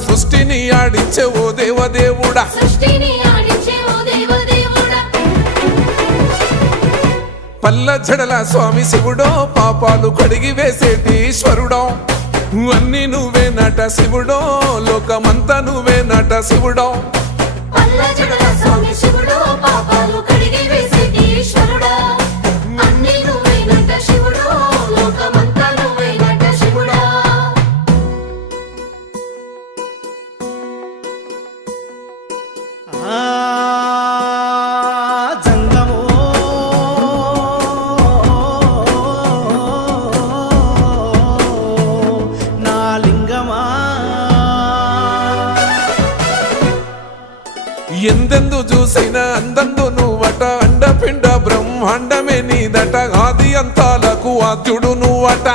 సృష్టిని ఆడించే ఓ దేవదేవుడా పల్ల జడల స్వామి శివుడో పాపాలు కడిగి వేసేటి ఈశ్వరుడో అన్ని నువ్వే నట శివుడో లోకమంతా నువ్వే నట శివుడో పల్ల జడల స్వామి శివుడో పాపాలు కడిగి వేసేటి ఈశ్వరుడా అన్ని నువ్వే నట శివుడో లోకమంతా నువ్వే నట శివుడా జంగమో నా లింగమా ఎందెందు చూసిన అందందు నువ్వట అండపిండ బ్రహ్మాండమే నీదట ఆది అంతాలకు ఆద్యుడు నువ్వట